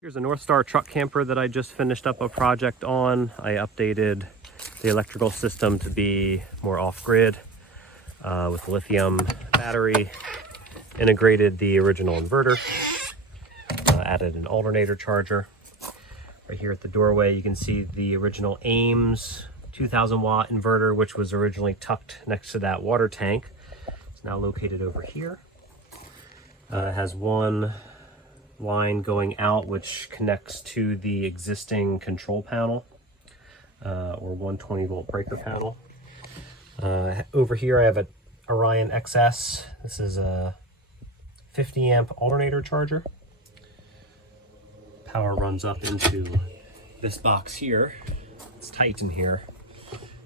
Here's a Northstar truck camper that I just finished up a project on. I updated the electrical system to be more off-grid with lithium battery, integrated the original inverter, added an alternator charger. Right here at the doorway, you can see the original Ames 2000 watt inverter, which was originally tucked next to that water tank. It's now located over here. It has one line going out which connects to the existing control panel or 120 volt breaker panel. Over here I have an Orion XS. This is a 50 amp alternator charger. Power runs up into this box here. It's tight in here.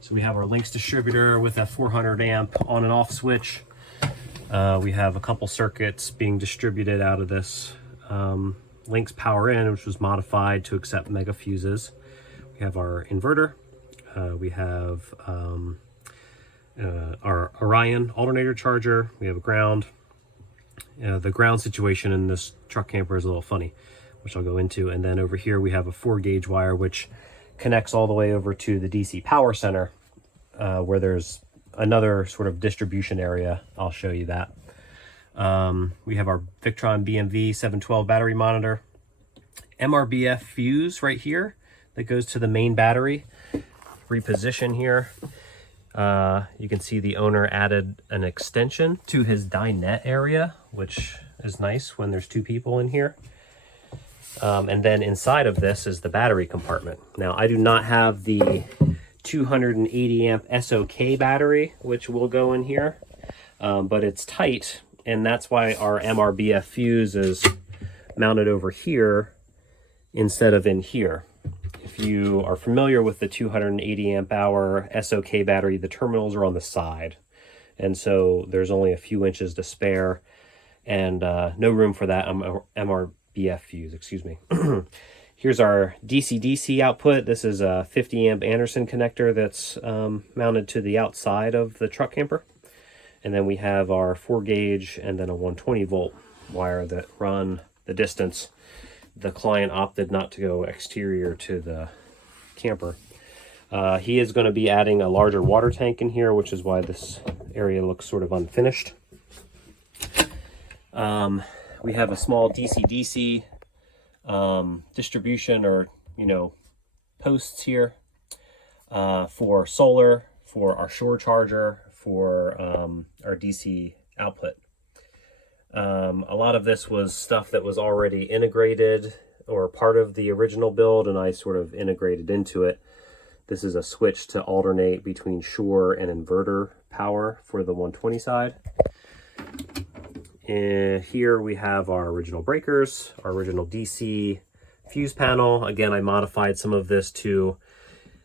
So we have our Lynx distributor with a 400 amp on and off switch. We have a couple circuits being distributed out of this Lynx power in, which was modified to accept mega fuses. We have our inverter. We have our Orion alternator charger. We have a ground. The ground situation in this truck camper is a little funny, which I'll go into. And then over here we have a 4 gauge wire which connects all the way over to the DC power center, where there's another sort of distribution area. I'll show you that. We have our Victron BMV 712 battery monitor, MRBF fuse right here that goes to the main battery. Reposition here. You can see the owner added an extension to his dinette area, which is nice when there's 2 people in here. And then inside of this is the battery compartment. Now, I do not have the 280 amp SOK battery, which will go in here, but it's tight, and that's why our MRBF fuse is mounted over here instead of in here. If you are familiar with the 280 amp hour SOK battery, the terminals are on the side, and so there's only a few inches to spare, and no room for that MRBF fuse, excuse me. Here's our DCDC output. This is a 50 amp Anderson connector that's mounted to the outside of the truck camper. And then we have our 4 gauge and then a 120 volt wire that run the distance. The client opted not to go exterior to the camper. He is going to be adding a larger water tank in here, which is why this area looks sort of unfinished. We have a small DC-DC distribution, or posts here for solar, for our shore charger, for our DC output. A lot of this was stuff that was already integrated or part of the original build, and I sort of integrated into it. This is a switch to alternate between shore and inverter power for the 120 side. And here we have our original breakers, our original DC fuse panel. Again, I modified some of this to,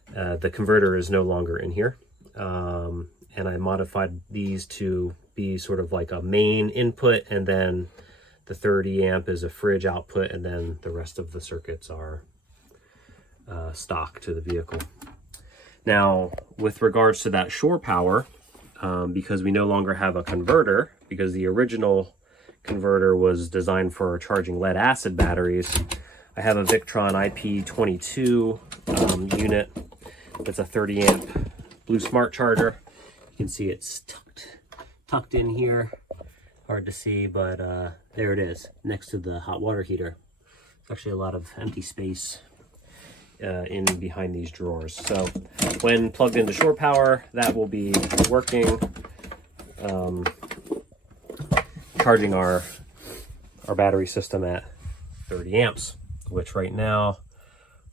the converter is no longer in here. And I modified these to be sort of like a main input, and then the 30 amp is a fridge output, and then the rest of the circuits are stock to the vehicle. Now, with regards to that shore power, because we no longer have a converter, because the original converter was designed for charging lead acid batteries, I have a Victron IP22 unit. It's a 30 amp Blue Smart charger. You can see it's tucked in here. Hard to see, but there it is, next to the hot water heater. There's actually a lot of empty space in behind these drawers. So when plugged into shore power, that will be working, charging our battery system at 30 amps, which right now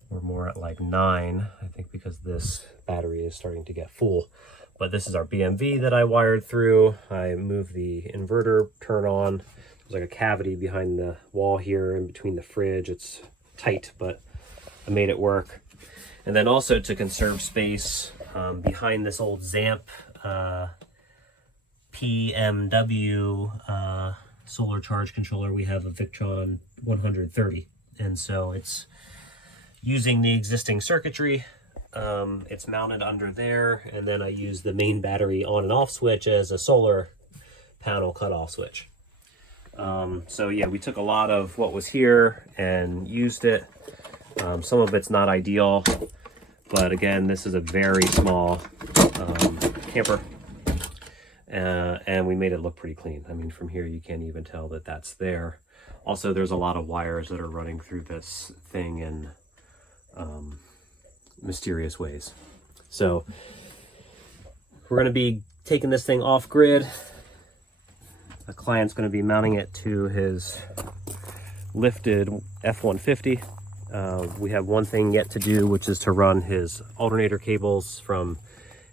we're more at like 9, I think, because this battery is starting to get full. But this is our BMV that I wired through. I moved the inverter turn on. There's like a cavity behind the wall here in between the fridge. It's tight, but I made it work. And then also to conserve space, behind this old Zamp PMW solar charge controller, we have a Victron 130. And so it's using the existing circuitry. It's mounted under there, and then I use the main battery on and off switch as a solar panel cutoff switch. So yeah, we took a lot of what was here and used it. Some of it's not ideal, but again, this is a very small camper, and we made it look pretty clean. I mean, from here you can't even tell that that's there. Also, there's a lot of wires that are running through this thing in mysterious ways. So we're going to be taking this thing off grid. The client's going to be mounting it to his lifted F-150. We have one thing yet to do, which is to run his alternator cables from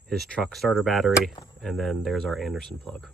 his truck starter battery, and then there's our Anderson plug.